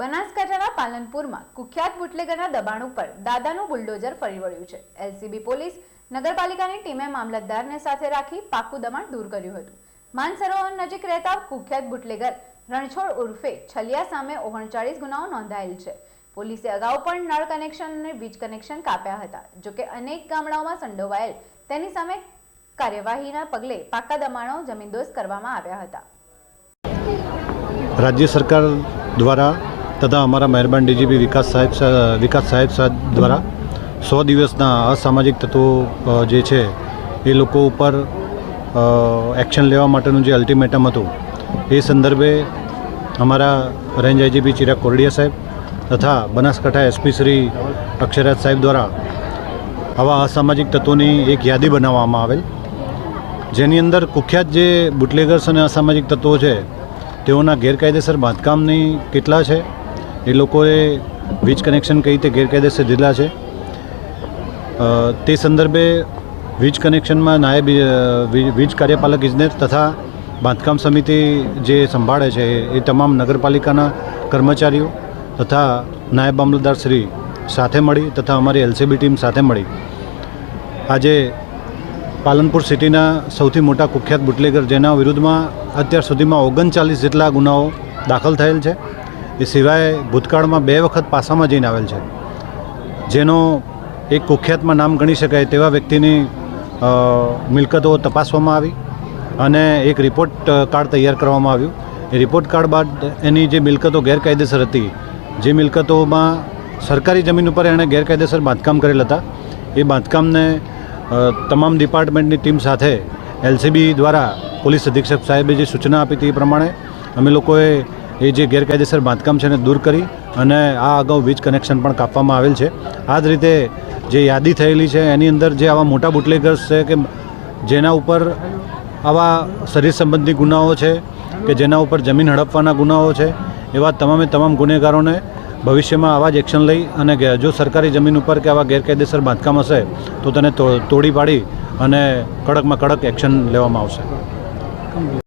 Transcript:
બનાસકાંઠાના પાલનપુરમાં કુખ્યાત બુટલેગરના દબાણ ઉપર દાદાનું બુલડોઝર ફરી વળ્યું છે. એલસીબી પોલીસ નગરપાલિકાની ટીમે મામલતદારને સાથે રાખી પાકું દબાણ દૂર કર્યું હતું. માનસરોવર નજીક રહેતા કુખ્યાત બુટલેગર રણછોડ ઉર્ફે છલિયા સામે ઓગણચાળીસ ગુનાઓ નોંધાયેલ છે. પોલીસે અગાઉ પણ નળ કનેક્શન અને વીજ કનેક્શન કાપ્યા હતા જોકે અનેક ગામડાઓમાં સંડોવાયેલ તેની સામે કાર્યવાહીના પગલે પાકા દબાણો જમીનદોસ્ત કરવામાં આવ્યા હતા. રાજ્ય સરકાર દ્વારા તથા અમારા મહેરબાન ડીજીપી વિકાસ સાહેબ વિકાસ સાહેબ સાહેબ દ્વારા સો દિવસના અસામાજિક તત્વો જે છે, એ લોકો ઉપર એક્શન લેવા માટેનું જે અલ્ટિમેટમ હતું, એ સંદર્ભે અમારા રેન્જ આઈજીપી ચિરાગ કોરડિયા સાહેબ તથા બનાસકાંઠા એસપી શ્રી અક્ષરાજ સાહેબ દ્વારા આવા અસામાજિક તત્વોની એક યાદી બનાવવામાં આવેલ. જેની અંદર કુખ્યાત જે બુટલેગર્સ અને અસામાજિક તત્વો છે, તેઓના ગેરકાયદેસર બાંધકામની કેટલા છે એ લોકોએ વીજ કનેક્શન કઈ રીતે ગેરકાયદેસર દીધેલા છે. તે સંદર્ભે વીજ કનેક્શનમાં નાયબ વીજ કાર્યપાલક ઇજનેર તથા બાંધકામ સમિતિ જે સંભાળે છે એ તમામ નગરપાલિકાના કર્મચારીઓ તથા નાયબ મામલતદાર શ્રી સાથે મળી તથા અમારી એલસીબી ટીમ સાથે મળી. આજે પાલનપુર સિટીના સૌથી મોટા કુખ્યાત બુટલેગર જેના વિરુદ્ધમાં અત્યાર સુધીમાં ઓગણચાલીસ જેટલા ગુનાઓ દાખલ થયેલ છે. એ સિવાય ભૂતકાળમાં બે વખત પાસામાં જઈને આવેલ છે. જેનો એક કુખ્યાતમાં નામ ગણી શકાય તેવા વ્યક્તિની મિલકતો તપાસવામાં આવી અને એક રિપોર્ટ કાર્ડ તૈયાર કરવામાં આવ્યું. એ રિપોર્ટ કાર્ડ બાદ એની જે મિલકતો ગેરકાયદેસર હતી, જે મિલકતોમાં સરકારી જમીન ઉપર એણે ગેરકાયદેસર બાંધકામ કરેલ હતા. એ બાંધકામને તમામ ડિપાર્ટમેન્ટની ટીમ સાથે એલસીબી દ્વારા પોલીસ અધિક્ષક સાહેબે જે સૂચના આપી હતી એ પ્રમાણે અમે લોકોએ એ જે ગેરકાયદેસર બાંધકામ છે એને દૂર કરી અને આ અગાઉ વીજ કનેક્શન પણ કાપવામાં આવેલ છે. આ જ રીતે જે યાદી થયેલી છે, એની અંદર જે આવા મોટા બુટલેગર્સ છે કે જેના ઉપર આવા શરીર સંબંધી ગુનાઓ છે કે જેના ઉપર જમીન હડપવાના ગુનાઓ છે, એવા તમામે તમામ ગુનેગારોને ભવિષ્યમાં આવા જ એક્શન લઈ અને જો સરકારી જમીન ઉપર કે આવા ગેરકાયદેસર બાંધકામ હશે, તો તેને તોડી પાડી અને કડકમાં કડક એક્શન લેવામાં આવશે.